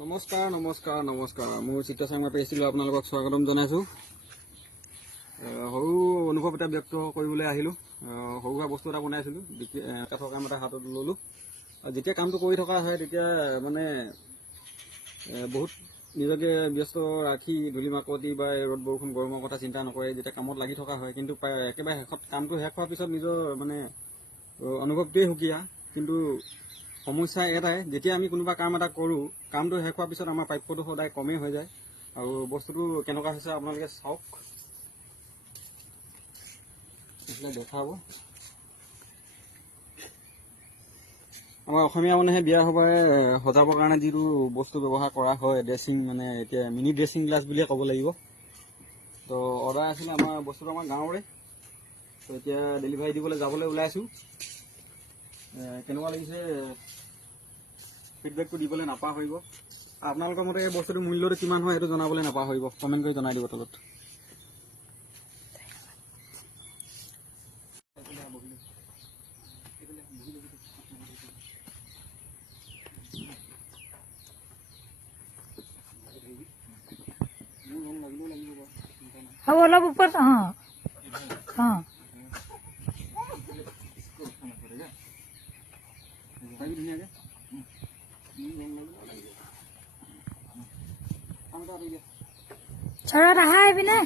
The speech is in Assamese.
নমস্কাৰ নমস্কাৰ নমস্কাৰ মোৰ চিত্ৰ চাংমা পেজটোলৈ আপোনালোকক স্বাগতম জনাইছোঁ। সৰু অনুভৱ এটা ব্যক্ত কৰিবলৈ আহিলোঁ। সৰু সুৰা বস্তু এটা বনাইছিলোঁ, কাঠৰ কাম এটা হাতত ল'লোঁ। যেতিয়া কামটো কৰি থকা হয় তেতিয়া মানে বহুত নিজকে ব্যস্ত ৰাখি ধূলি মাকতি বা ৰ'দ বৰষুণ গৰমৰ কথা চিন্তা নকৰে যেতিয়া কামত লাগি থকা হয়, কিন্তু একেবাৰে শেষত কামটো শেষ হোৱাৰ পিছত নিজৰ মানে অনুভৱটোৱেই সুকীয়া। কিন্তু সমস্যা এটাই, যেতিয়া আমি কোনোবা কাম এটা কৰোঁ, কামটো শেষ হোৱাৰ পিছত আমাৰ প্ৰাপ্যটো সদায় কমেই হৈ যায়। আৰু বস্তুটো কেনেকুৱা হৈছে আপোনালোকে চাওক, দেখাব। আমাৰ অসমীয়া মানুহে বিয়া সভাৰ সজাবৰ কাৰণে যিটো বস্তু ব্যৱহাৰ কৰা হয়, ড্ৰেছিং, মানে এতিয়া মিনি ড্ৰেছিং গ্লাছ বুলিয়ে ক'ব লাগিব। তো অৰ্ডাৰ আছিলে আমাৰ বস্তুটো আমাৰ গাঁৱৰে। তো এতিয়া ডেলিভাৰী দিবলৈ যাবলৈ ওলাইছোঁ। কেনেকুৱা লাগিছে ফিডবেকটো দিবলৈ নাপাহৰিব। আপোনালোকৰ মতে এই বস্তুটোৰ মূল্যটো কিমান হয় সেইটো জনাবলৈ নাপাহৰিব, কমেণ্ট কৰি জনাই দিব তলত। अब अलग ऊपर हाँ हाँ चढ़ा रहा है भी ना।